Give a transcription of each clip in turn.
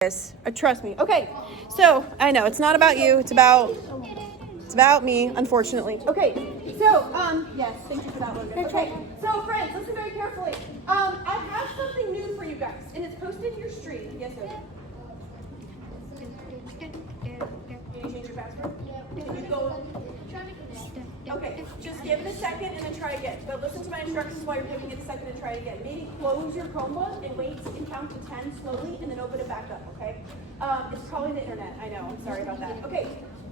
Trust me. Okay, so I know it's not about you. It's about me, unfortunately. Okay, so yes, thank you for that, Logan. Okay, so friends, listen very carefully. I have something new for you guys, and it's posted in your stream. Yes, Logan. Did you change your password? Can you go? Okay, just give it a second and then try again. But listen to my instructions while you're giving it a second and try it again. Maybe close your Chromebook and wait and count to 10 slowly and then open it back up, okay? It's probably the internet. I know. I'm sorry about that. Okay,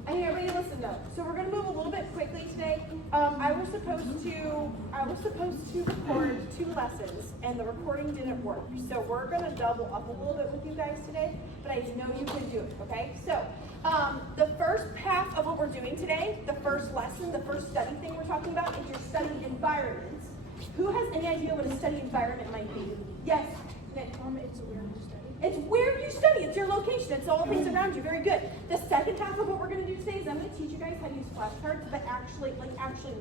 I need everybody to listen though. So we're going to move a little bit quickly today. I was supposed to record 2 lessons and the recording didn't work. So we're going to double up a little bit with you guys today, but I know you can do it, okay? So the first half of what we're doing today, the first lesson, the first study thing we're talking about is your study environment. Who has any idea what a study environment might be? Yes? It's where you study. It's where you study. It's your location. It's all the things around you. Very good. The second half of what we're going to do today is I'm going to teach you guys how to use flashcards, but actually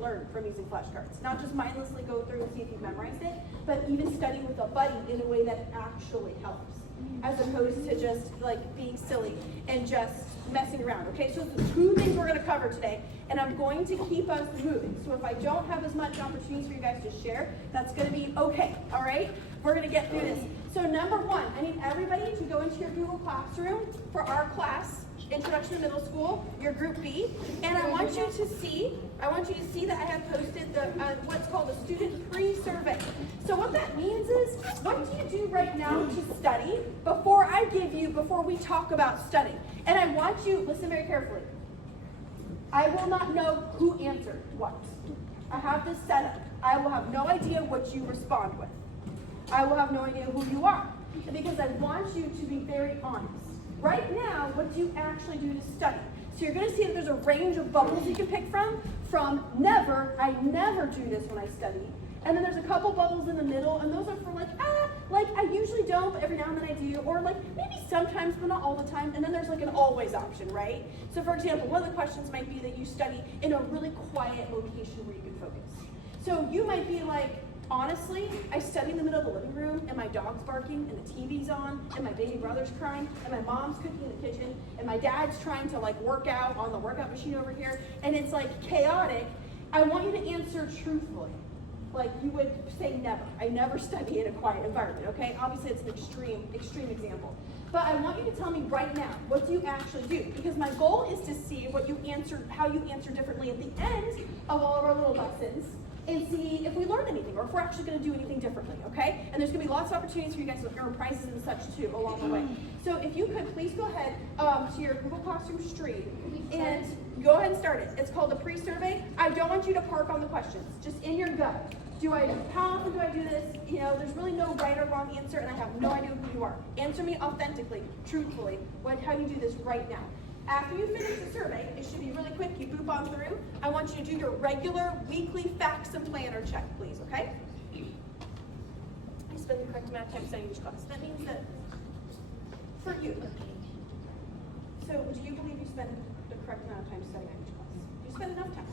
learn from using flashcards. Not just mindlessly go through and see if you've memorized it, but even study with a buddy in a way that actually helps, as opposed to just like being silly and just messing around. Okay, so the 2 things we're going to cover today, and I'm going to keep us moving. So if I don't have as much opportunities for you guys to share, that's going to be okay. All right, we're going to get through this. So number 1, I need everybody to go into your Google Classroom for our class, Introduction to Middle School, your Group B, and I want you to see that I have posted the what's called a student pre-survey. So what that means is, what do you do right now to study before we talk about studying? And I want you, listen very carefully. I will not know who answered what. I have this set up. I will have no idea what you respond with. I will have no idea who you are, because I want you to be very honest. Right now, what do you actually do to study? So you're going to see that there's a range of bubbles you can pick from never, I never do this when I study. And then there's a couple bubbles in the middle, and those are for like I usually don't, but every now and then I do, or like maybe sometimes, but not all the time. And then there's like an always option, right? So for example, one of the questions might be that you study in a really quiet location where you can focus. So you might be like, honestly, I study in the middle of the living room, and my dog's barking, and the TV's on, and my baby brother's crying, and my mom's cooking in the kitchen, and my dad's trying to like work out on the workout machine over here, and it's like chaotic. I want you to answer truthfully. Like you would say never. I never study in a quiet environment, okay? Obviously it's an extreme example. But I want you to tell me right now, what do you actually do? Because my goal is to see how you answer differently at the end of all of our little lessons, and see if we learned anything, or if we're actually going to do anything differently, okay? And there's going to be lots of opportunities for you guys to earn prizes and such too along the way. So if you could please go ahead to your Google Classroom stream and go ahead and start it. It's called the pre-survey. I don't want you to park on the questions, just in your gut. How often do I do this? You know, there's really no right or wrong answer, and I have no idea who you are. Answer me authentically, truthfully, how you do this right now. After you finish the survey, it should be really quick. You boop on through. I want you to do your regular weekly facts and planner check, please, okay? I spend the correct amount of time studying each class. That means that for you. So do you believe you spend the correct amount of time studying each class? Do you spend enough time?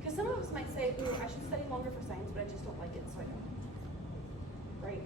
Because some of us might say, ooh, I should study longer for science, but I just don't like it, so I don't. Right?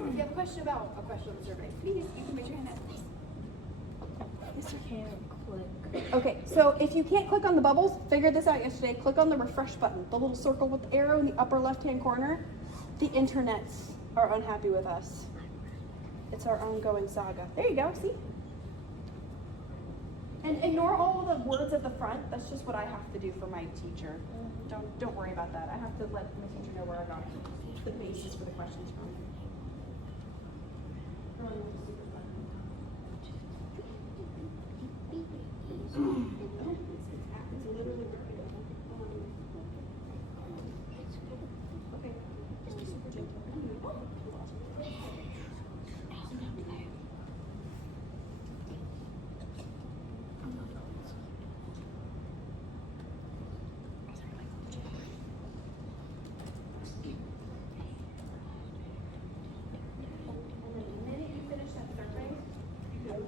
If you have a question about the survey, please, you can raise your hand. Yes, you can click. Okay, so if you can't click on the bubbles, figured this out yesterday, click on the refresh button, the little circle with the arrow in the upper left-hand corner. The internets are unhappy with us. It's our ongoing saga. There you go, see? And ignore all the words at the front. That's just what I have to do for my teacher. Don't worry about that. I have to let my teacher know where I got the basis for the questions from.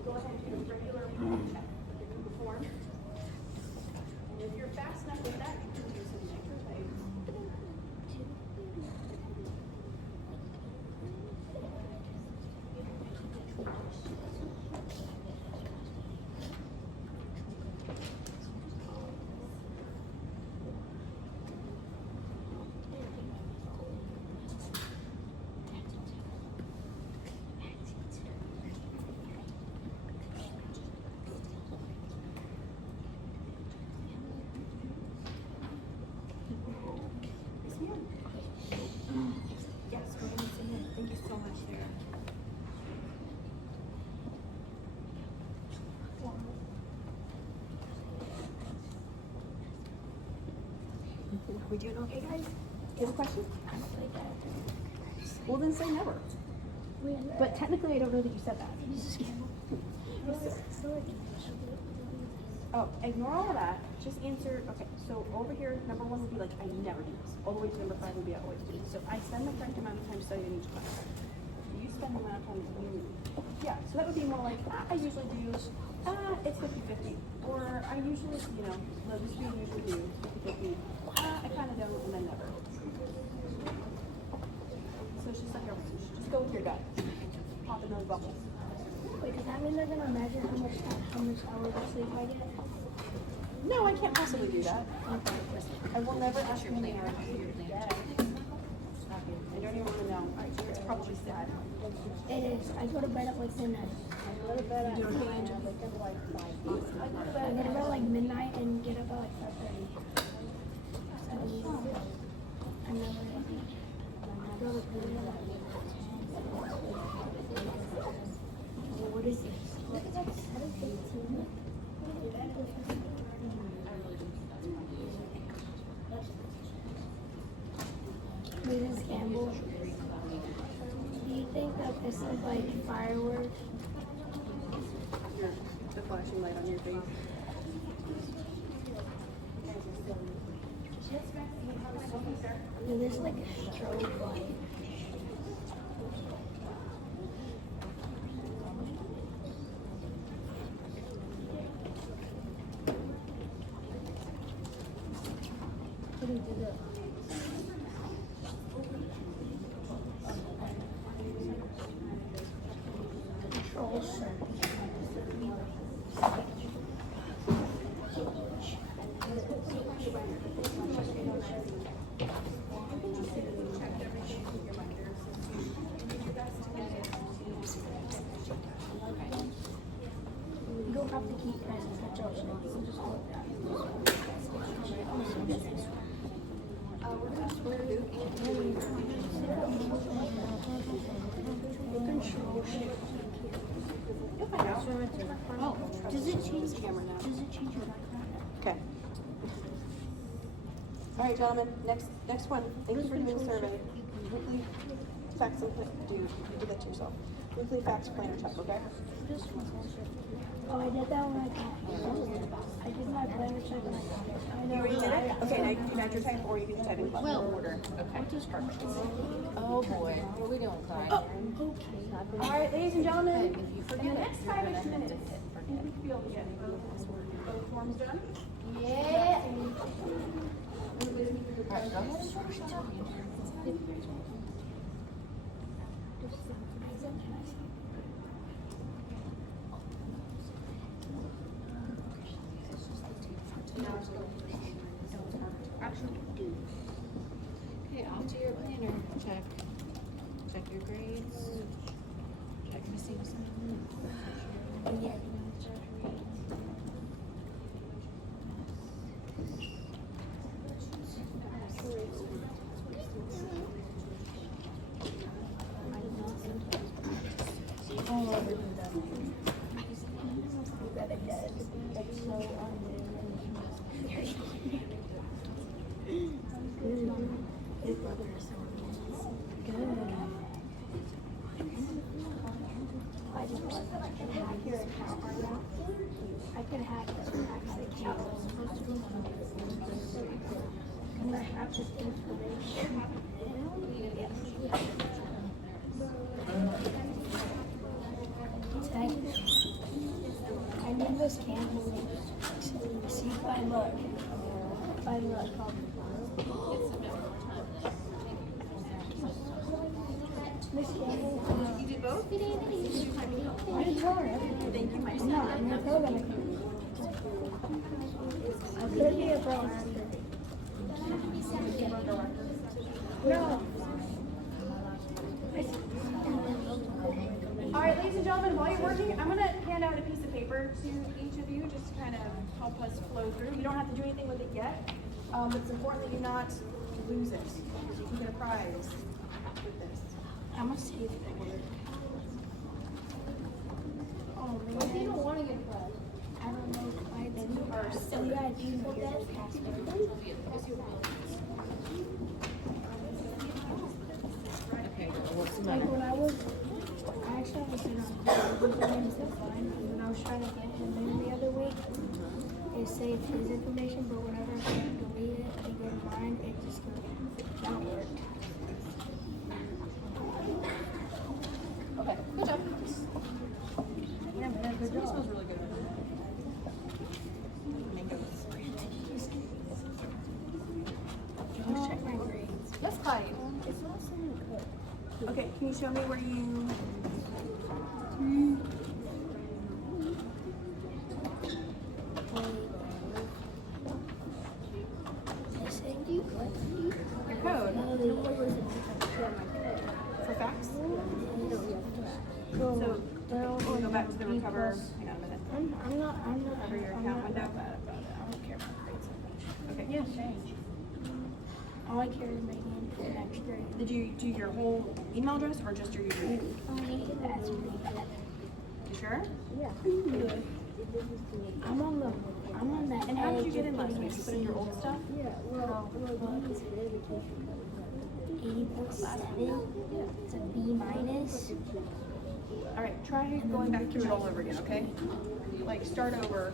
Go ahead and do a regular check form. And if you're fast enough with that, you can do some exercise. Yes, go ahead and submit. Thank you so much, Sarah. We doing okay, guys? You have a question? Well, then say never. But technically, I don't know that you said that. Oh, ignore all of that. Just answer. Okay, so over here, number one would be like, I never do this. All the way to number 5 would be I always do this. So I spend the correct amount of time studying each class. You spend the amount of time you. Yeah, so that would be more like, I usually do, it's 50-50. Or I usually, this we usually do 50-50. I kind of don't, and then never. So it's just like just go with your gut. Pop in those bubbles. Wait, does that mean they're gonna measure how much hours of sleep I get? No, I can't possibly do that. I will never ask you how many hours you get. I don't even want to know. It's probably sad. It is. I go to bed at like midnight. I go to bed at like midnight and get up at like 5:30. I never go to bed. What is this? Mrs. Campbell, do you think that this is like fireworks? The flashing light on your face. Is this like a strobe light? What do you do that? Control center. You don't have to keep pressing control center. You can just hold that. Control shift. You'll find out. Oh, does it change? Camera now. Does it change your background? Okay. All right, gentlemen. Next one. Thank you for doing the survey. Weekly facts and you did that to yourself. Weekly facts planner check. Okay. Oh, I did that when I did my planner check when I got it. I You know. already did it? Okay, now you can add your type or you can type in order. Okay. Perfect. Oh boy, what are we doing, Clyde? Okay. All right, ladies and gentlemen, for the next 5-ish minutes, you can feel the both forms done. Yeah. Alright, go ahead. Okay, on to your planner. Check. Check your grades. Check missing assignments. Check your grades. have this information. I need this candle. See if I look. If I look. This candle. You did both? I did color. Thank you, my No, I'm not color. I could be a pro actor. No. All right, ladies and gentlemen, while you're working, I'm gonna hand out a piece of paper to each of you just to kind of help us flow through. You don't have to do anything with it yet, but it's important that you not lose it. You can get a prize with this. I'm gonna see if it works. Oh man. What if you don't want to get a prize? I don't know if I do. You are So silly. yeah, I do know that password. Okay, what's the Like number? when I actually was in on so fine. When I was trying to get him in the other week, it saved his information, but whenever I tried to delete it to get mine, it just not worked. Okay, good job. Yeah, but that's good It smells job. really good. Mangoes. Let's check my grades. Yes, Clyde. It smells so good. Okay, can you show me where you? Your code for facts. So we'll go back to the recover. Hang on a minute. I'm not. Recover your account window. I don't care about grades so much. Okay. Yeah, change. All I care is making the next grade. Did you do your whole email address or just your username? That's really bad. You sure? Yeah. I'm on that. And how did you get in last week? You put in your old stuff? Yeah, well, 80.7. It's a B minus. All right, try going back through it all over again, okay? Like start over.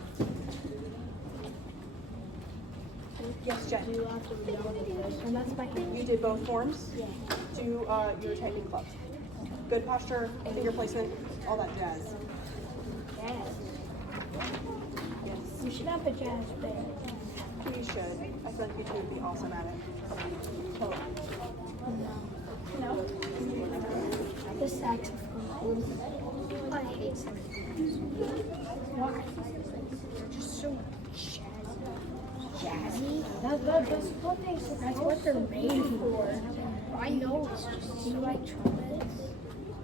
Yes, Jen. And that's my You did both forms? Yeah. Do your typing clubs. Good posture, finger placement, all that jazz. Jazz. Yes. You should have a jazz band. You should. I feel like you two would be awesome at it. Totally. No? The saxophone. I hate saxophones. Why? They're just so jazzy. That's what they're made for. I know it's just. Do you like trumpets?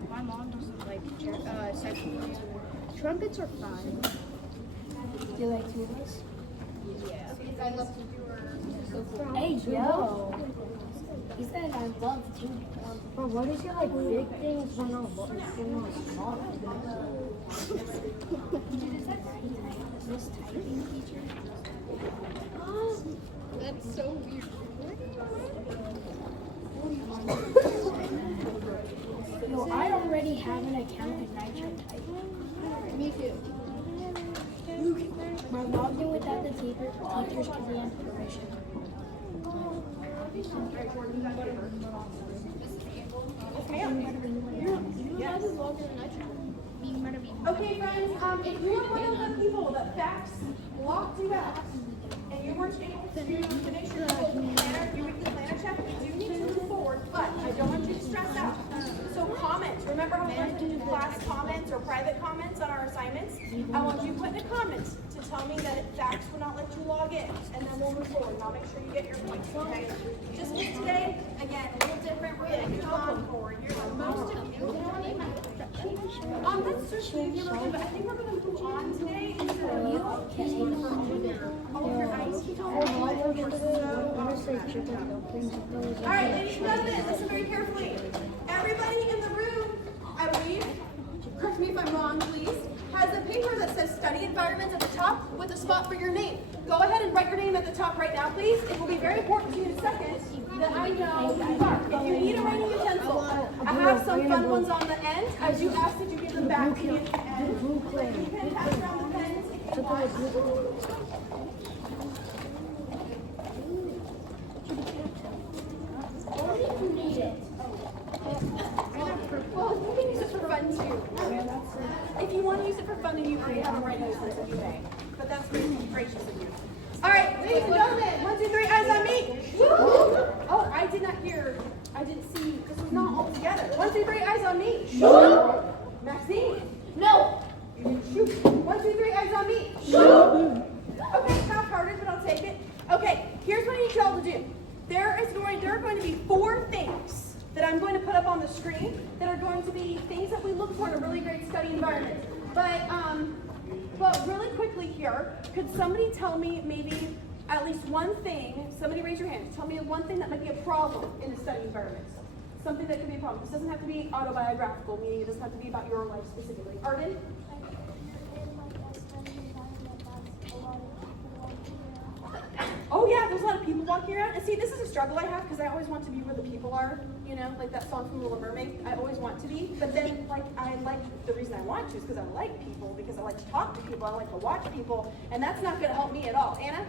My mom doesn't like saxophones. Trumpets are fun. Do you like tubas? Yeah. I love to do her. Hey, yo. He said I love tubas. But what is your like big things when I'm small? This typing teacher. That's so weird. No, I already have an account in Nitro Typing. Me too. We're logged in without the teachers can be under permission. Yes. Being better be. Okay, friends, if you are one of the people that facts locked you out and you weren't able to finish your weekly planner check, we do need to move forward, but I don't want you to stress out. So comments, remember how we learned to do class comments or private comments on our assignments? I want you to put in a comment to tell me that facts will not let you log in, and then we'll move forward, and I'll make sure you get your points, okay? Just like today, again, a little different, we're gonna move on forward. Most of you, that's certainly a little bit, but I think we're gonna move on today instead of you. All of your ice cream. All right, ladies and gentlemen, listen very carefully. Everybody in the room, I believe, correct me if I'm wrong, please, has a paper that says study environment at the top with a spot for your name. Go ahead and write your name at the top right now, please. It will be very important to you in a second that I know who you are. If you need a writing utensil, I have some fun ones on the end. I do ask that you give them back to me at the end. You can pass around the pens if you want. Shoot. Maxine. No. You didn't shoot. 1, 2, 3, eyes on me. Shoot. Okay, half-hearted, but I'll take it. Okay, here's what I need y'all to do. There are going to be 4 things that I'm going to put up on the screen that are going to be things that we look for in a really great study environment. But really quickly here, could somebody tell me maybe at least one thing, somebody raise your hand, tell me one thing that might be a problem in a study environment. Something that could be a problem. This doesn't have to be autobiographical, meaning it doesn't have to be about your life specifically. Arden? Oh yeah, there's a lot of people walking around. And see, this is a struggle I have because I always want to be where the people are, you know, like that song from Little Mermaid. I always want to be, but then the reason I want to is because I like people, because I like to talk to people, I like to watch people, and that's not going to help me at all. Anna?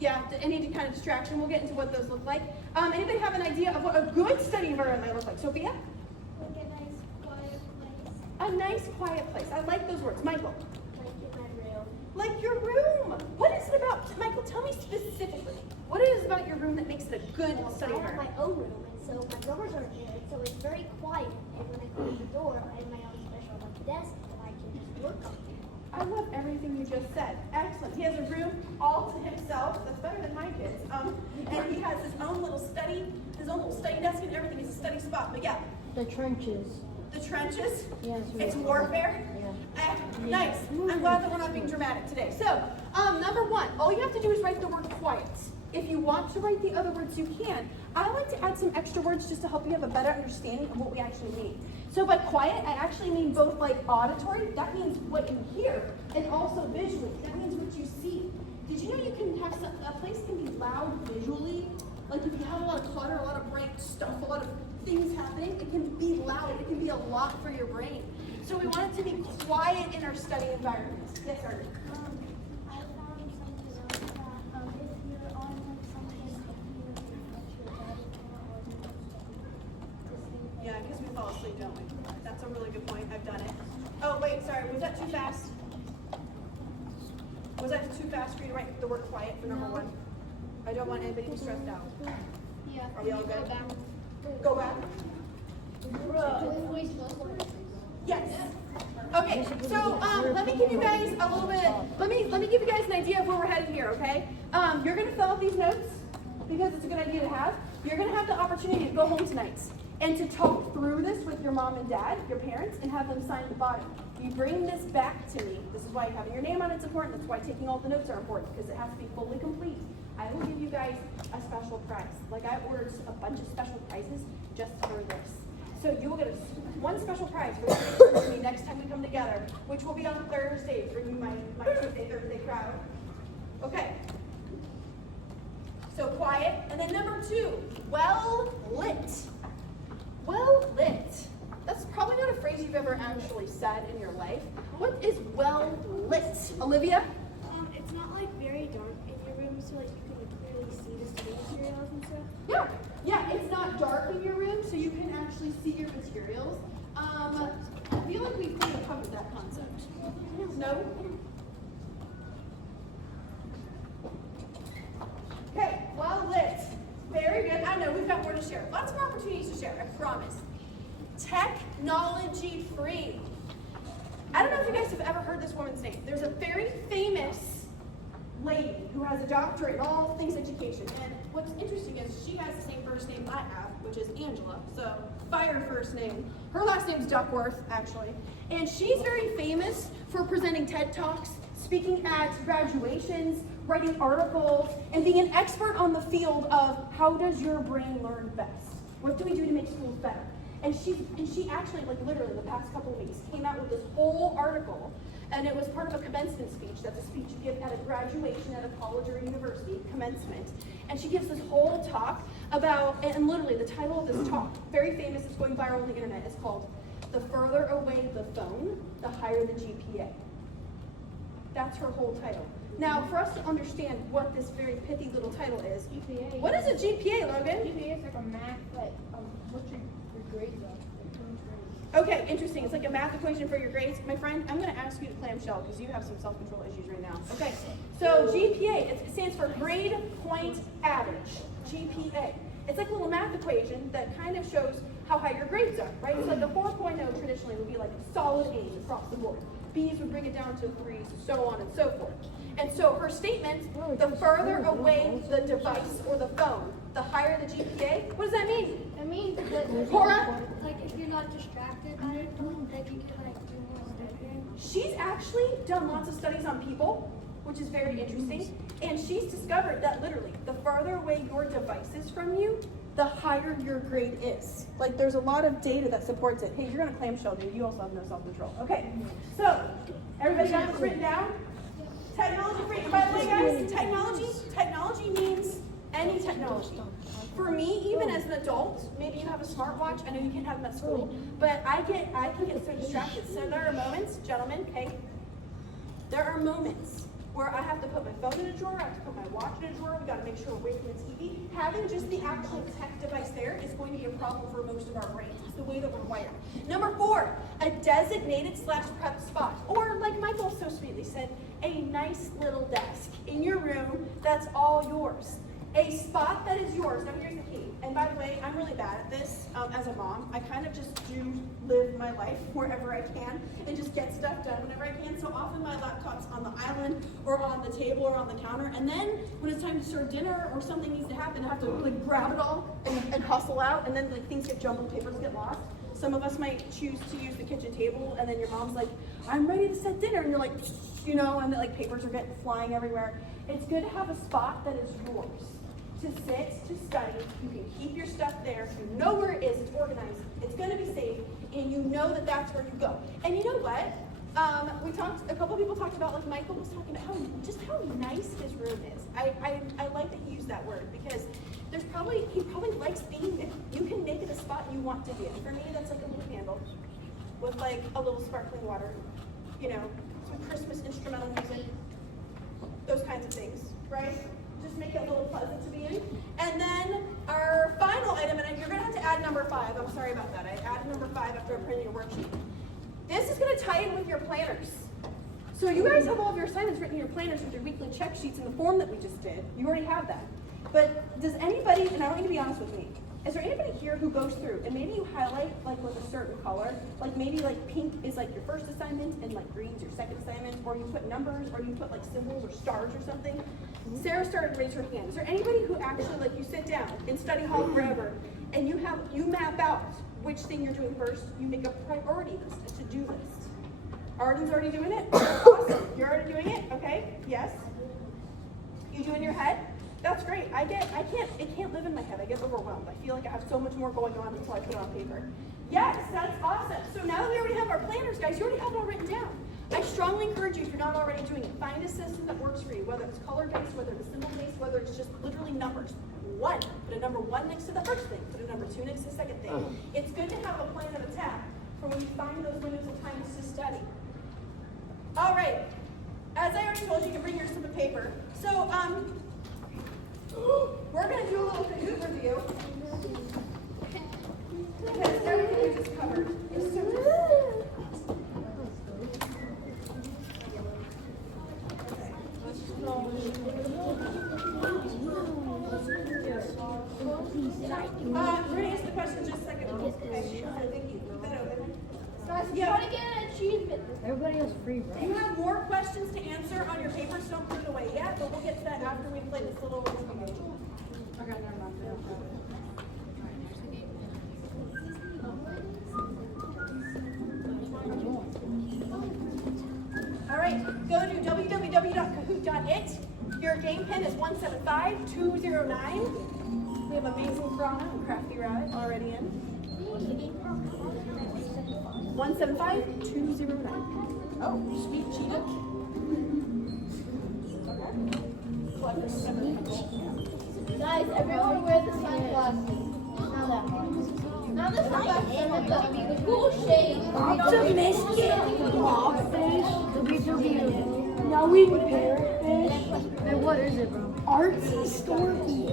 Yeah, any kind of distraction. We'll get into what those look like. Anybody have an idea of what a good study environment might look like? Sophia? Like a nice quiet place. A nice quiet place. I like those words. Michael? Like in my room. Like your room. What is it about, Michael, tell me specifically. What it is about your room that makes it a good study I have environment? my own room, and so my brothers aren't there, so it's very quiet. And when I close the door, I have my own special desk that I can just work on. I love everything you just said. Excellent. He has a room all to himself. That's better than my kids. And he has his own little study desk and everything. It's a study spot. But yeah, The trenches. the trenches. Yes. It's warfare. Yeah. Nice. I'm glad that we're not being dramatic today. So, number 1, all you have to do is write the word quiet. If you want to write the other words, you can. I like to add some extra words just to help you have a better understanding of what we actually mean. So by quiet, I actually mean both like auditory, that means what you hear, and also visually, that means what you see. Did you know you can have a place can be loud visually? Like if you have a lot of clutter, a lot of bright stuff, a lot of things happening, it can be loud, it can be a lot for your brain. So we want it to be quiet in our study environment. Yes, sir. I found something else that if you're on like some kind of computer, you touch your body Yeah, because we fall asleep, don't we? That's a really good point. I've done it. Oh, wait, sorry. Was that too fast? Was that too fast for you to write the word quiet for number 1? I don't want anybody to be stressed out. Yeah. Are we all good? Go back. Go back. Yes. Okay, so let me give you guys a little bit, let me give you guys an idea of where we're headed here, okay? You're gonna fill out these notes because it's a good idea to have. You're gonna have the opportunity to go home tonight and to talk through this with your mom and dad, your parents, and have them sign the bottom. You bring this back to me. This is why having your name on it's important. That's why taking all the notes are important, because it has to be fully complete. I will give you guys a special prize. Like I ordered a bunch of special prizes just for this. So you will get one special prize for with me next time we come together, which will be on Thursday for you, my Tuesday, Thursday crowd. Okay. So quiet. And then number 2, well lit. Well lit. That's probably not a phrase you've ever actually said in your life. What is well lit? Olivia? It's not like very dark in your room, so like you can like, clearly see the study materials and stuff. Yeah, it's not dark in your room, so you can actually see your materials. I feel like we've kind of covered that concept. No? Okay, well lit. Very good. I know, we've got more to share. Lots more opportunities to share, I promise. Technology free. I don't know if you guys have ever heard this woman's name. There's a very famous lady who has a doctorate in all things education. And what's interesting is she has the same first name I have, which is Angela. So, fire first name. Her last name's Duckworth, actually. And she's very famous for presenting TED Talks, speaking at graduations, writing articles, and being an expert on the field of how does your brain learn best? What do we do to make schools better? And she actually, like literally the past couple of weeks, came out with this whole article, and it was part of a commencement speech. That's a speech you give at a graduation at a college or a university, commencement. And she gives this whole talk about, and literally the title of this talk, very famous, it's going viral on the internet, is called, "The Further Away the Phone, the Higher the GPA." That's her whole title. Now, for us to understand what this very pithy little title is, GPA. what is a GPA, Logan? GPA is like a math, like what's your grades are. Okay, interesting. It's like a math equation for your grades. My friend, I'm going to ask you to clamshell because you have some self-control issues right now. Okay, so GPA, it stands for grade point average. GPA. It's like a little math equation that kind of shows how high your grades are, right? So like a 4.0 traditionally would be like solid A's across the board. B's would bring it down to 3s, so on and so forth. And so her statement, the further away the device or the phone, the higher the GPA. What does that mean? I mean, that Cora? like if you're not distracted by it, that you can like do more studying. She's actually done lots of studies on people, which is very interesting. And she's discovered that literally, the farther away your device is from you, the higher your grade is. Like there's a lot of data that supports it. Hey, you're gonna clamshell, dude. You also have no self-control. Okay, so everybody got this written down? Technology free. By the way, guys, technology means any technology. For me, even as an adult, maybe you have a smartwatch. I know you can't have them at school, but I can get so distracted. So there are moments, gentlemen, okay, there are moments where I have to put my phone in a drawer, I have to put my watch in a drawer, we gotta make sure we're away from the TV. Having just the actual tech device there is going to be a problem for most of our brains. It's the way that we're wired. Number 4, a designated / prep spot. Or like Michael so sweetly said, a nice little desk in your room that's all yours. A spot that is yours. Now here's the key. And by the way, I'm really bad at this as a mom. I kind of just do live my life wherever I can and just get stuff done whenever I can. So often my laptop's on the island or on the table or on the counter. And then when it's time to serve dinner or something needs to happen, I have to like grab it all and hustle out. And then like things get jumbled, papers get lost. Some of us might choose to use the kitchen table, and then your mom's like, I'm ready to set dinner. And you're like, you know, and the like papers are getting flying everywhere. It's good to have a spot that is yours. To sit, to study, you can keep your stuff there, you know where it is, it's organized, it's gonna be safe, and you know that that's where you go. And you know what? A couple people talked about, like Michael was talking about how nice his room is. I like that he used that word because he probably likes being there. You can make it a spot you want to be in. For me, that's like a little candle with like a little sparkling water, you know, some Christmas instrumental music, those kinds of things, right? Just make it a little pleasant to be in. And then our final item, and you're gonna have to add number 5. I'm sorry about that. I added number 5 after I printed your worksheet. This is gonna tie in with your planners. So you guys have all of your assignments written in your planners with your weekly check sheets in the form that we just did. You already have that. But does anybody, and I want you to be honest with me, is there anybody here who goes through and maybe you highlight like with a certain color, like maybe like pink is like your first assignment and like green's your second assignment, or you put numbers, or you put like symbols or stars or something? Sarah started to raise her hand. Is there anybody who actually like you sit down in study hall forever and you map out which thing you're doing first? You make a priority list, a to-do list. Arden's already doing it? Awesome. You're already doing it? Okay. Yes. You do in your head? That's great. It can't live in my head. I get overwhelmed. I feel like I have so much more going on until I put it on paper. Yes, that's awesome. So now that we already have our planners, guys, you already have it all written down. I strongly encourage you, if you're not already doing it, find a system that works for you, whether it's color-based, whether it's symbol-based, whether it's just literally numbers. 1, put a number 1 next to the first thing, put a number 2 next to the second thing. It's good to have a plan of attack for when you find those windows of time to study. All right. As I already told you, you can bring your slip of paper. So, we're going to do a little Kahoot review. Because everything we just covered is so good. We're going to answer the question in just a second. Okay. Thank you. Keep that open. Guys, I'm trying to get an achievement. Everybody else free, right? You have more questions to answer on your papers, so don't put it away yet, but we'll get to that after we play this little game. Okay, never mind. All right, go to www.kahoot.it. Your game pin is 175209. We have amazing Prana and Crafty Ride already in. 175209. Oh, sweet cheetah. Guys, everyone wear the sunglasses. Now that one. Now the sunglasses with the cool shade. Optimistic blobfish. Knowing parrotfish. And what is it, bro? Artsy storky.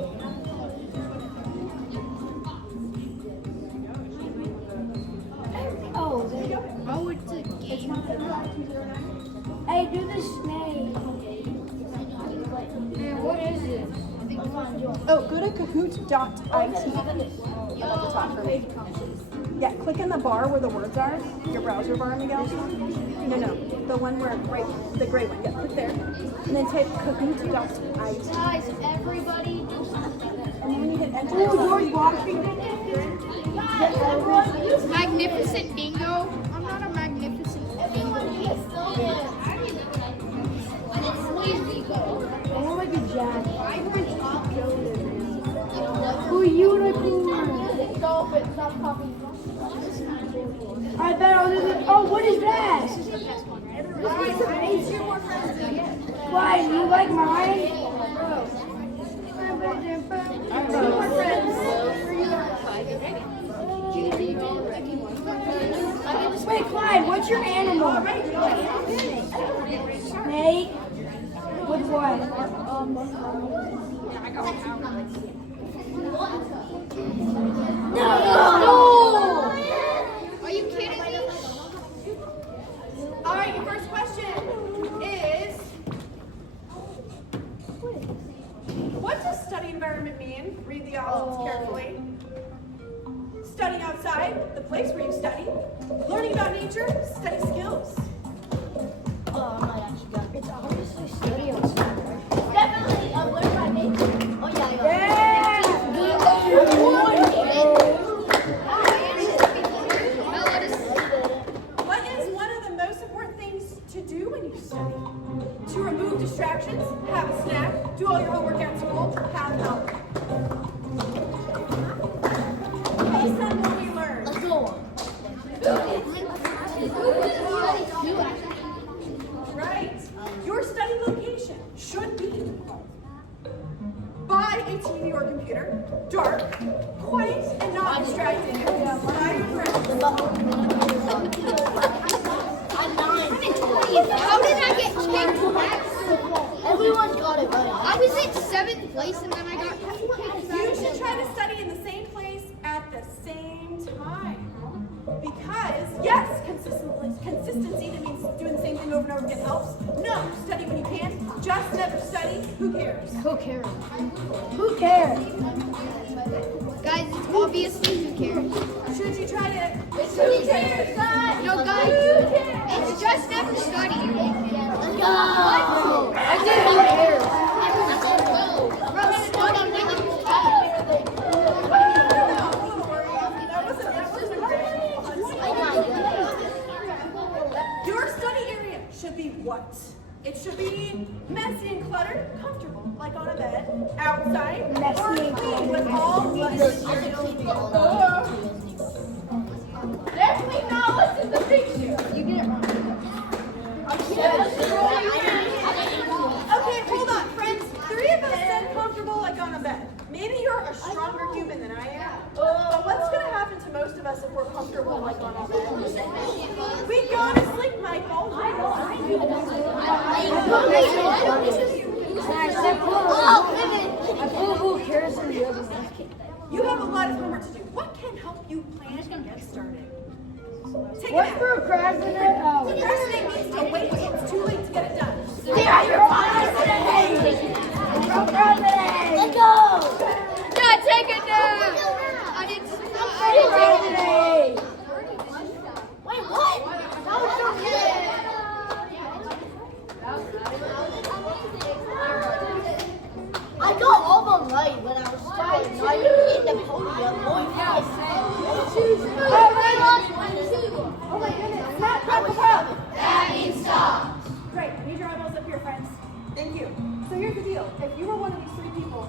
Oh, there you go. Oh, it's a game. Hey, do the snake. Man, what is this? I think Oh, go to kahoot.it up at the top for me. Yeah, click in the bar where the words are. Your browser bar, Miguel. No, the one where the gray one. Yeah, click there, and then type kahoot.it. Guys, everybody do something. And then when you hit enter, George Washington. Magnificent dingo. I'm not a magnificent dingo. I want like a jack. Who you like who? I bet I'll do it. Oh, what is that? Why? You like mine? Wait, Clyde, what's your animal? Snake? With what? No! Are you kidding me? all right. Your first question is, what does study environment mean? Read the options carefully. Studying outside, the place where you study. Learning about nature, study skills. It's obviously study outside. Definitely, learn by nature. Oh yeah, Yeah! What is one of the most important things to do when you study? To remove distractions, have a snack, do all your homework at school, have help. Based on what we learned. let's go. Right. Your study location should be by a TV or computer, dark, quiet, and not distracting. By your friends. I'm 9. How did I get kicked back? Everyone's got it right. I was in 7th place and then I got kicked You should try to study in the same place at the same time. Because, yes, consistency, that means doing the same thing over and over again helps. No, study when you can. Just never study. Who cares? Who cares? Who cares? Guys, it's obviously who cares. Should you try to... Who cares? No, guys, it's just never study. Go! I did who cares? Bro, study when you Your study area should be what? It should be messy and cluttered, comfortable, like on a bed, outside, Messy or and clean with cluttered. all needed materials. Definitely not what's in the picture. You get it wrong. Okay, hold on, friends. 3 of us said comfortable like on a bed. Maybe you're a stronger human than I am. But what's going to happen to most of us if we're comfortable like on a bed? We go to sleep, Michael. Who cares in the other basket? You have a lot of homework to do. What can help you plan and get started? Take What's it out. procrastinate? Oh. Procrastinate means to wait until it's too late to get it done. Yeah, you're procrastinating! Procrastinate! Let's go! Dad, take it down! I didn't take it. Procrastinate! Wait, what? That was so good. I got all of them right, but I was still not in the podium. Oh my goodness. Stop, stop, stop. That means stop. Great. I need your eyeballs up here, friends. Thank you. So here's the deal. If you were one of these 3 people,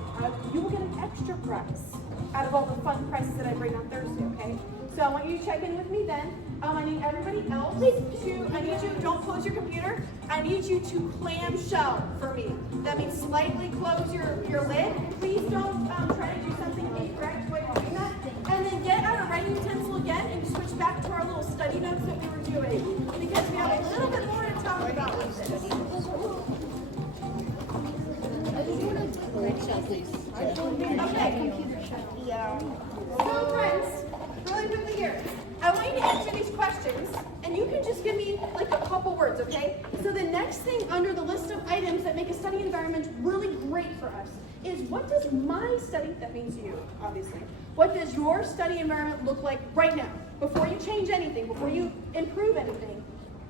you will get an extra prize out of all the fun prizes that I bring on Thursday, okay? So I want you to check in with me then. I need everybody else don't close your computer. I need you to clamshell for me. That means slightly close your lid. Please don't try to do something incorrect while you're doing that. And then get out a writing utensil again and switch back to our little study notes that we were doing. Because we have a little bit more to talk about with this. Okay. So friends, really quickly here. I want you to answer these questions, and you can just give me like a couple words, okay? So the next thing under the list of items that make a study environment really great for us is what does my study, that means you, obviously, what does your study environment look like right now? Before you change anything, before you improve anything,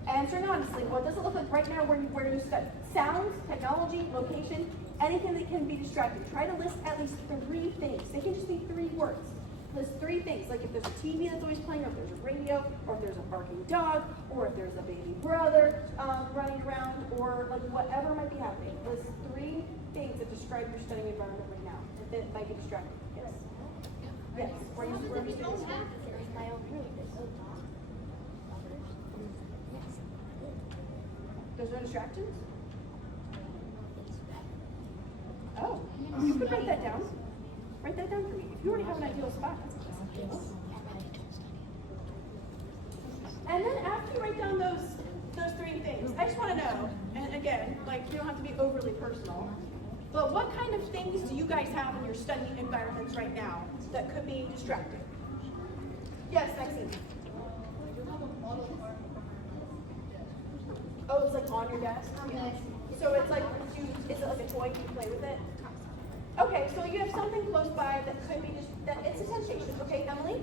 answering honestly, what does it look like right now where you study? Sounds, technology, location, anything that can be distracting. Try to list at least 3 things. They can just be 3 words. List 3 things, like if there's a TV that's always playing, or if there's a radio, or if there's a barking dog, or if there's a baby brother running around, or like whatever might be happening. List 3 things that describe your studying environment right now that might be distracting. Yes. Yes. Where you students? My own room. There's no dog. There's no distractions? Oh, you could write that down. Write that down for me. If you already have an ideal spot. And then after you write down those 3 things, I just want to know, and again, like you don't have to be overly personal, but what kind of things do you guys have in your study environments right now that could be distracting? Yes, Maxine. Oh, it's like on your desk? So it's like, is it like a toy? Can you play with it? Okay, so you have something close by that could be just, that it's a temptation. Okay, Emily?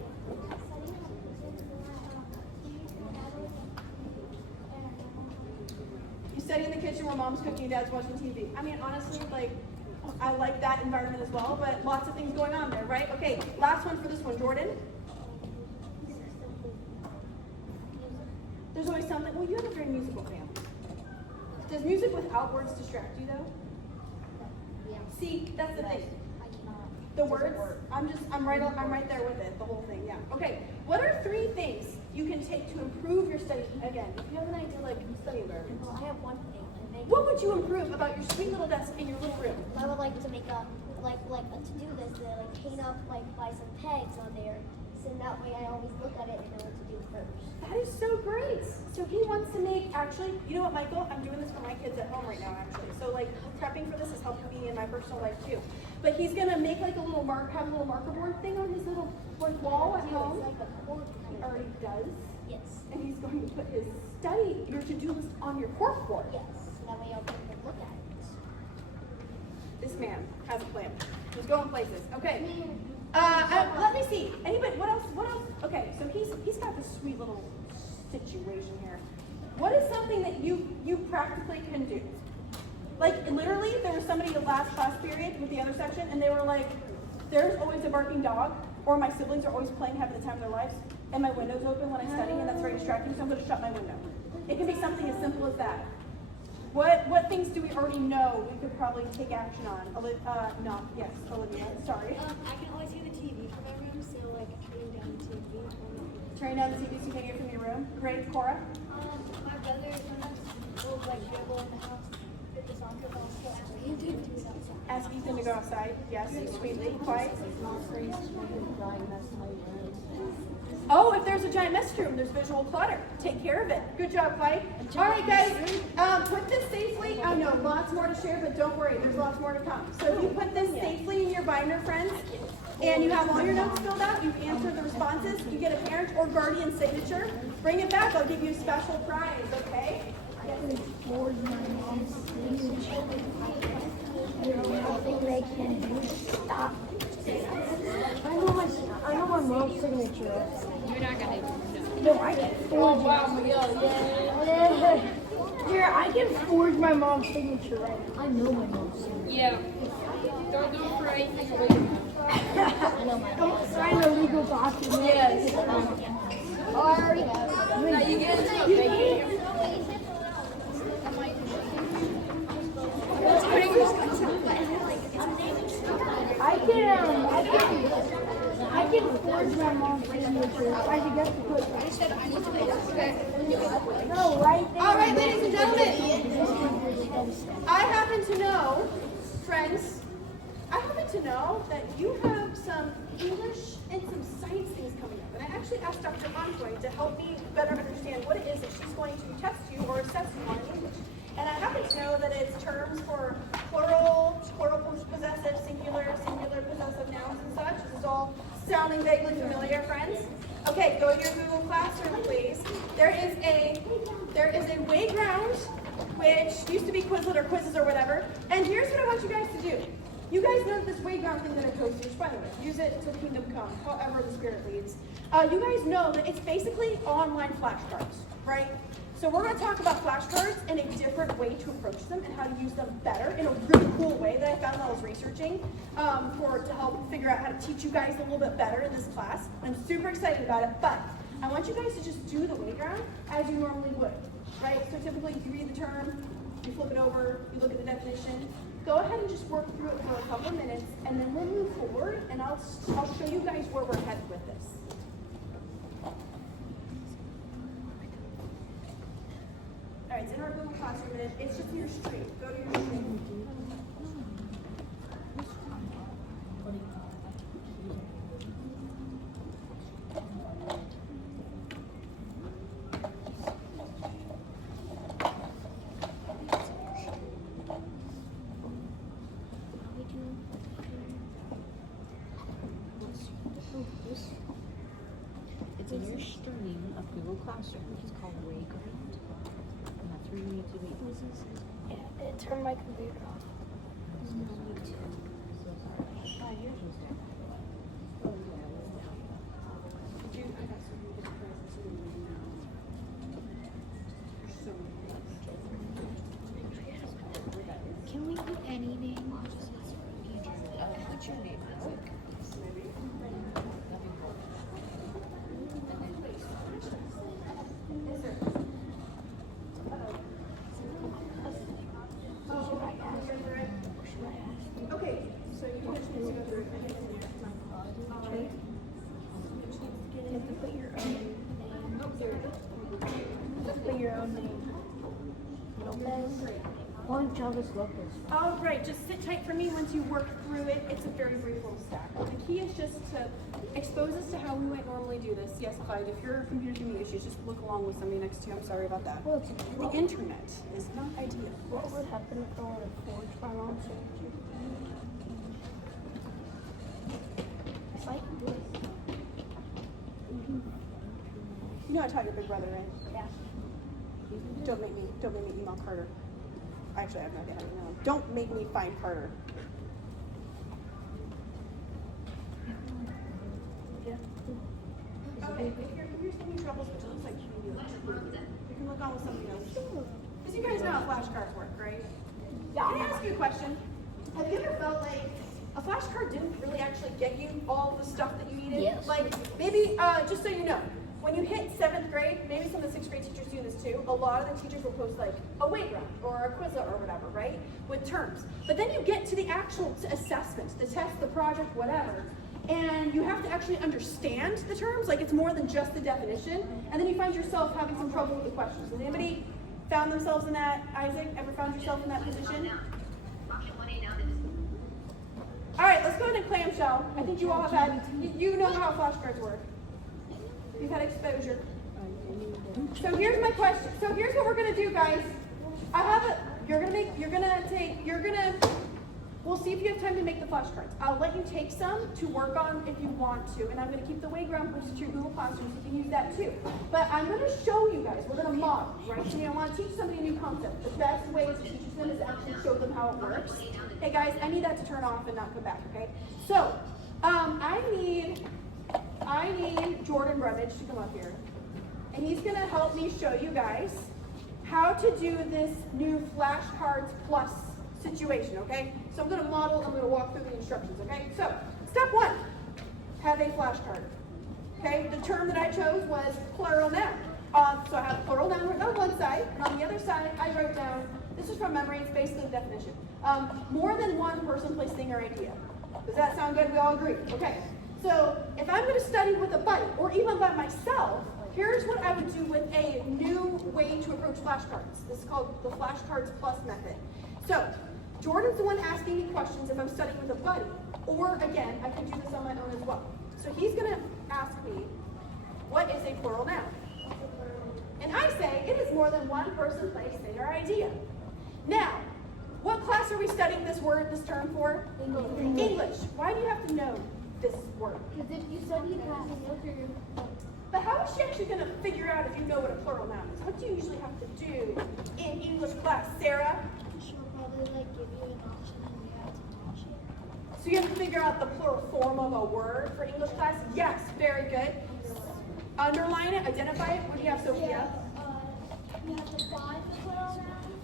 You study in the kitchen where mom's cooking and dad's watching TV. I mean, honestly, like, I like that environment as well, but lots of things going on there, right? Okay, last one for this one, Jordan. There's always something, well, you have a very musical family. Does music without words distract you though? See, that's the thing. The words, I'm right there with it, the whole thing, yeah. Okay, what are 3 things you can take to improve your study? Again, if you have an idea like study environment. Well, I have one thing. What would you improve about your sweet little desk in your little room? I would like to make a to do this, like hang up like by some pegs on there, so that way I always look at it and know what to do first. That is so great. So he wants to make, actually, you know what, Michael? I'm doing this for my kids at home right now, actually. So like prepping for this is helping me in my personal life too. But he's gonna make like a little have a little marker board thing on his little wall at home. It's like a cork. He already does. Yes. And he's going to put his your to-do list on your cork board. Yes. That way I'll be able to look at it. This man has a plan. He's going places. Okay. Let me see. Anybody? What else? What else? Okay. So he's got this sweet little situation here. What is something that you practically can do? Like literally, there was somebody in last class period with the other section, and they were like, "There's always a barking dog, or my siblings are always playing, having the time of their lives, and my window's open when I'm studying, and that's very distracting. So I'm going to shut my window." It can be something as simple as that. What things do we already know we could probably take action on? Yes, Olivia, sorry. I can always hear the TV from my room, so like turning down the TV. Turning down the TV so you can hear from your room. Great, Cora? My brother sometimes will like dribble in the house with the soccer ball, so he do it outside. Ask Ethan to go outside. Yes, sweetly, quiet. Oh, if there's a giant mess room, there's visual clutter. Take care of it. Good job, Clyde. All right, guys, put this safely. I know, lots more to share, but don't worry, there's lots more to come. So if you put this safely in your binder, friends, and you have all your notes filled out, you've answered the responses, you get a parent or guardian signature, bring it back. I'll give you a special prize, okay? Stop. I know my mom's signature. You're not gonna know. No, I can forge. Here, I can forge my mom's signature right now. I know my mom's signature. Yeah. Don't do it for anything illegal. Don't sign a legal document. Yes. I already have. Now you get it. I can forge my mom's signature. I should get to put. No, right there. All right, ladies and gentlemen, I happen to know, friends, I happen to know that you have some English and some science things coming up. And I actually asked Dr. Antoine to help me better understand what it is that she's going to test you or assess you on in English. And I happen to know that it's terms for plural possessive, singular possessive nouns and such. This is all sounding vaguely familiar, friends. Okay, go to your Google Classroom, please. There is a Wayground, which used to be Quizlet or Quizzes or whatever. And here's what I want you guys to do. you guys know this Wayground thing that I posted, which by the way, use it till kingdom come, however the Spirit leads. You guys know that it's basically online flashcards, right? So we're going to talk about flashcards and a different way to approach them and how to use them better in a really cool way that I found while I was researching to help figure out how to teach you guys a little bit better in this class. I'm super excited about it, but I want you guys to just do the Wayground as you normally would, right? So typically you read the term, you flip it over, you look at the definition. Go ahead and just work through it for a couple of minutes, and then we'll move forward, and I'll show you guys where we're headed with this. All right, it's in our Google Classroom, and it's just your stream. Go to your stream. It's in your stream of Google Classroom. It's called Wayground. And that's where you need to be. Yeah, it turned my computer off. Can we put any name? What's your name? Okay, so you just need to go through it. You have to put your own name. You have to put your own name. Lopez. Juan Chavez Lopez. All right, just sit tight for me once you work through it. It's a very brief little stack. The key is just to expose us to how we might normally do this. Yes, Clyde, if your computer's giving you issues, just look along with somebody next to you. I'm sorry about that. Well, it's The internet is not ideal. what would happen if I were to forge my mom's signature? It's like this. You know I taught your big brother, right? Yeah. Don't make me email Carter. Actually, I have no idea how to email him. Don't make me find Carter. Yeah. Okay, if your computer's giving you troubles, which it looks like you can look on with somebody else. Because you guys know how flashcards work, right? Yeah. Can I ask you a question? Have you ever felt like a flashcard didn't really actually get you all the stuff that you needed? Yes. Like, maybe, just so you know, when you hit 7th grade, maybe some of the 6th grade teachers do this too, a lot of the teachers will post like a Wayground or a Quizlet or whatever, right? With terms. But then you get to the actual assessment, the test, the project, whatever, and you have to actually understand the terms, like it's more than just the definition, and then you find yourself having some trouble with the questions. Has anybody found themselves in that, Isaac? Ever found yourself in that position? All right, let's go ahead and clamshell. I think you all have had, you know how flashcards work. You've had exposure. So here's my question. So here's what we're gonna do, guys. We'll see if you have time to make the flashcards. I'll let you take some to work on if you want to, and I'm gonna keep the Wayground posted to your Google Classroom so you can use that too. But I'm gonna show you guys, we're gonna model, right? So I wanna teach somebody a new concept. The best way to teach them is to actually show them how it works. Hey guys, I need that to turn off and not come back, okay? So, I need Jordan Brevich to come up here. And he's gonna help me show you guys how to do this new Flashcards Plus situation, okay? So I'm gonna walk through the instructions, okay? So, step 1, have a flashcard. Okay, the term that I chose was plural noun. So I have plural noun written on one side, and on the other side, I wrote down, this is from memory, it's basically the definition. More than one person, place, thing, or idea. Does that sound good? We all agree? Okay. So if I'm gonna study with a buddy, or even by myself, here's what I would do with a new way to approach flashcards. This is called the Flashcards Plus method. So, Jordan's the one asking me questions if I'm studying with a buddy, or again, I can do this on my own as well. So he's gonna ask me, what is a plural noun? And I say, it is more than one person, place, thing, or idea. Now, what class are we studying this term for? English. Why do you have to know this word? Because if you study it, But how is she actually going to figure out if you know what a plural noun is? What do you usually have to do in English class, Sarah? She'll probably like give you an option and you have to match it. So you have to figure out the plural form of a word for English class? Yes, very good. Underline it, identify it. What do you have, Sophia? You have to find the plural noun.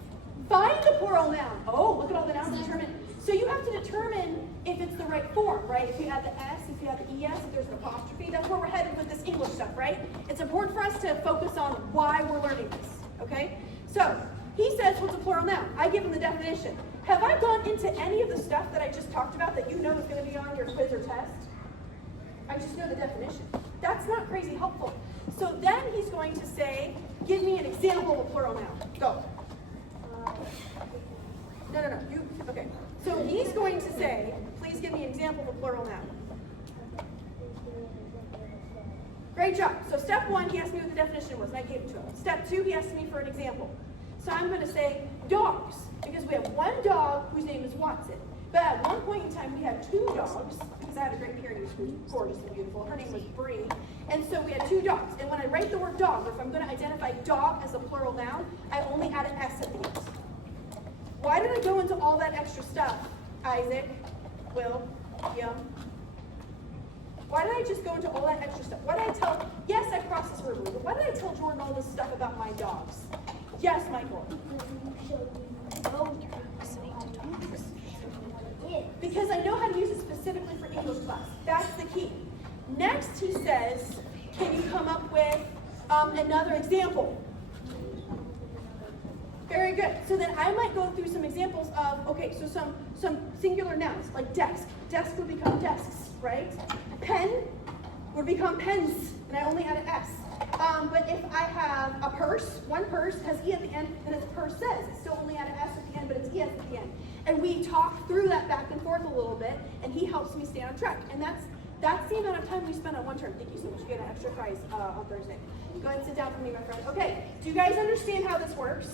Find the plural noun. Oh, look at all the nouns determined. So you have to determine if it's the right form, right? If you add the S, if you add the ES, if there's an apostrophe. That's where we're headed with this English stuff, right? It's important for us to focus on why we're learning this, okay? So he says, what's a plural noun? I give him the definition. Have I gone into any of the stuff that I just talked about that you know is going to be on your quiz or test? I just know the definition. That's not crazy helpful. So then he's going to say, give me an example of a plural noun. Go. No. Okay. So he's going to say, please give me an example of a plural noun. Great job. So step one, he asked me what the definition was, and I gave it to him. Step two, he asked me for an example. So I'm going to say dogs, because we have one dog whose name is Watson. But at one point in time, we had two dogs, because I had a great pyrenees who was gorgeous and beautiful. Her name was Bree. And so we had two dogs. And when I write the word dog, or if I'm going to identify dog as a plural noun, I only add an S at the end. Why did I go into all that extra stuff, Isaac, Will, Yum? Why did I just go into all that extra stuff? Why did I tell, yes, I crossed this river, but why did I tell Jordan all this stuff about my dogs? Yes, Michael. Because I know how to use it specifically for English class. That's the key. Next, he says, can you come up with another example? Very good. So then I might go through some examples of, okay, so some singular nouns, like desk. Desk would become desks, right? Pen would become pens, and I only add an S. But if I have a purse, one purse has E at the end, and its purse says, it's still only at an S at the end, but it's ES at the end. And we talk through that back and forth a little bit, and he helps me stay on track. And that's the amount of time we spend on one term. Thank you so much. You get an extra prize on Thursday. Go ahead and sit down for me, my friend. Okay, do you guys understand how this works?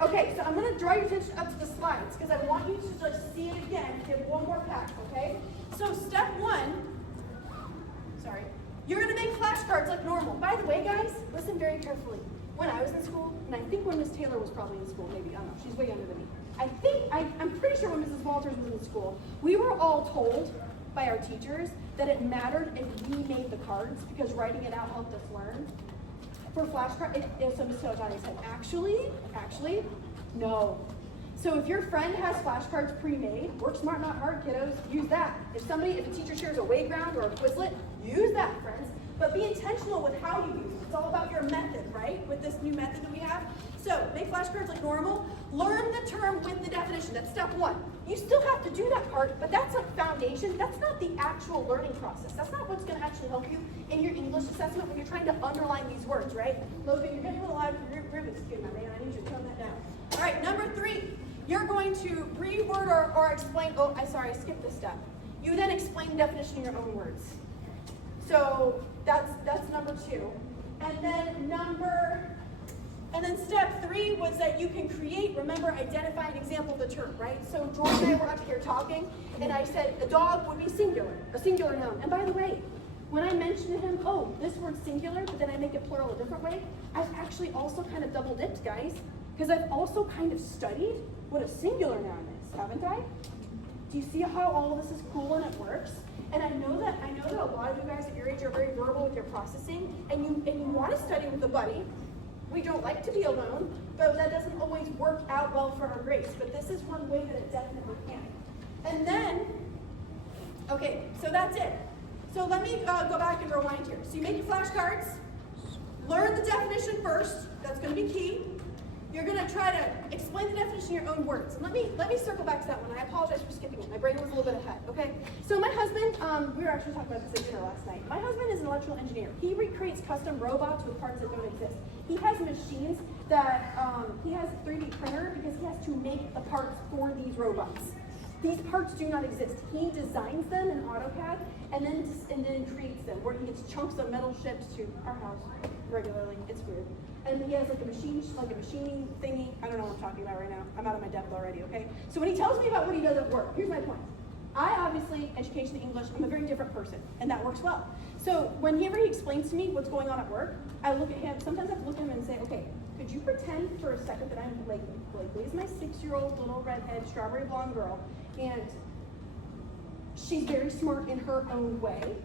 Okay, so I'm going to draw your attention up to the slides because I want you to just see it again. Give one more pack, okay? So step one, you're going to make flashcards like normal. By the way, guys, listen very carefully. When I was in school, and I think when Miss Taylor was probably in school, maybe, I don't know, she's way younger than me. I'm pretty sure when Mrs. Walters was in school, we were all told by our teachers that it mattered if we made the cards because writing it out helped us learn. For flashcards, so Miss Taylor said, actually, no. So if your friend has flashcards pre-made, work smart, not hard, kiddos, use that. If a teacher shares a Wayground or a Quizlet, use that, friends. But be intentional with how you use it. It's all about your method, right? With this new method that we have. So make flashcards like normal. Learn the term with the definition. That's step one. You still have to do that part, but that's like foundation. That's not the actual learning process. That's not what's going to actually help you in your English assessment when you're trying to underline these words, right? Logan, you're getting a little loud for your Rubik's Cube, my man. I need you to tone that down. All right, number three. You're going to reword or explain. Oh, I skipped this step. You then explain the definition in your own words. So that's number two. And then step three was that you can create, remember, identify an example of the term, right? So George and I were up here talking, and I said a dog would be singular, a singular noun. And by the way, when I mentioned to him, oh, this word's singular, but then I make it plural a different way, I've actually also kind of double dipped, guys, because I've also kind of studied what a singular noun is, haven't I? Do you see how all of this is cool and it works? And I know that a lot of you guys at your age are very verbal with your processing, and you want to study with a buddy. We don't like to be alone, but that doesn't always work out well for our grades. But this is one way that it definitely can. And then, okay, so that's it. So let me go back and rewind here. So you make your flashcards, learn the definition first. That's going to be key. You're going to try to explain the definition in your own words. Let me circle back to that one. I apologize for skipping it. My brain was a little bit ahead, okay? So my husband, we were actually talking about this at dinner last night. My husband is an electrical engineer. He recreates custom robots with parts that don't exist. He has machines that, he has a 3D printer because he has to make the parts for these robots. These parts do not exist. He designs them in AutoCAD and then creates them, where he gets chunks of metal shipped to our house regularly. It's weird. And he has like a machining thingy. I don't know what I'm talking about right now. I'm out of my depth already, okay? So when he tells me about what he does at work, here's my point. I obviously, education English, I'm a very different person, and that works well. So whenever he explains to me what's going on at work, I look at him, sometimes I have to look at him and say, okay, could you pretend for a second that I'm Blakely? Blakely is my 6-year-old little redhead strawberry blonde girl, and She's very smart in her own way,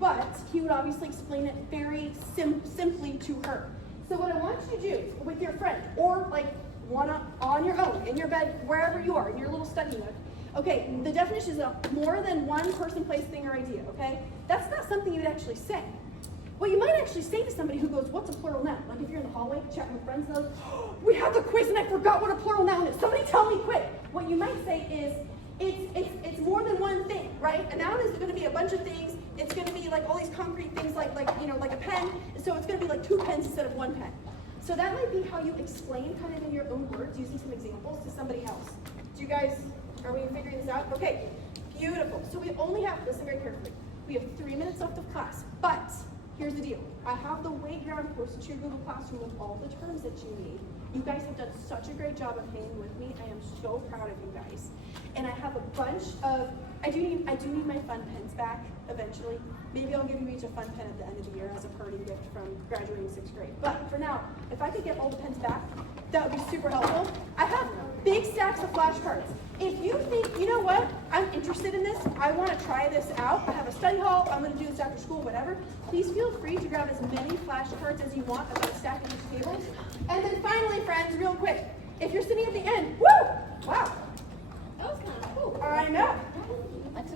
but he would obviously explain it very simply to her. So what I want you to do with your friend, or like on your own, in your bed, wherever you are, in your little study nook, okay, the definition is more than one person, place, thing, or idea, okay? That's not something you would actually say. What you might actually say to somebody who goes, what's a plural noun? Like if you're in the hallway chatting with friends and those, oh, we have the quiz and I forgot what a plural noun is. Somebody tell me quick. What you might say is, it's more than one thing, right? A noun is going to be a bunch of things. It's going to be like all these concrete things like a pen. So it's going to be like 2 pens instead of 1 pen. So that might be how you explain kind of in your own words using some examples to somebody else. Are we figuring this out? Okay, beautiful. So we only have, listen very carefully, we have 3 minutes left of class, but here's the deal. I have the weight ground posted to your Google Classroom with all the terms that you need. You guys have done such a great job of hanging with me. I am so proud of you guys. And I have a bunch of, I do need my fun pens back eventually. Maybe I'll give you each a fun pen at the end of the year as a parting gift from graduating 6th grade. But for now, if I could get all the pens back, that would be super helpful. I have big stacks of flashcards. If you think, you know what, I'm interested in this, I want to try this out, I have a study hall, I'm going to do this after school, whatever, please feel free to grab as many flashcards as you want, about a stack on each table. And then finally, friends, real quick, if you're sitting at the end, woo! Wow. That was kind of cool. I know.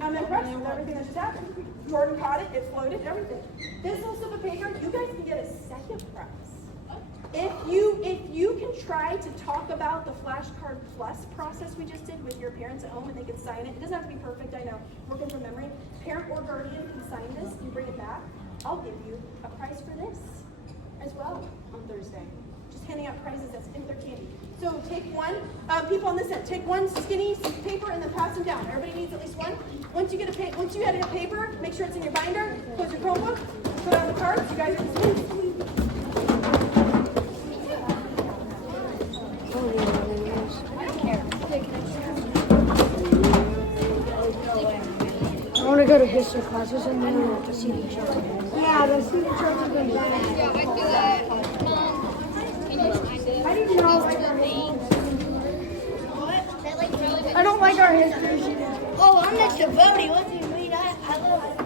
I'm impressed with everything that just happened. Jordan caught it, it floated, everything. This little slip of paper, you guys can get a second prize. If you can try to talk about the Flashcard Plus process we just did with your parents at home and they can sign it. It doesn't have to be perfect, I know. Working from memory. Parent or guardian can sign this, you bring it back. I'll give you a prize for this as well on Thursday. Just handing out prizes that's in their candy. So take one, people on this end, take one skinny paper and then pass them down. Everybody needs at least one. Once you edit a paper, make sure it's in your binder, close your Chromebook, put on the cards, you guys are dismissed. I want to go to history classes and then to see the church. Yeah, the see the church has been bad. Yeah, I do that. Mom, can you find it? I didn't know. What? They like really I don't like our history. Oh, I'm not Djibouti. What do you mean? I love it.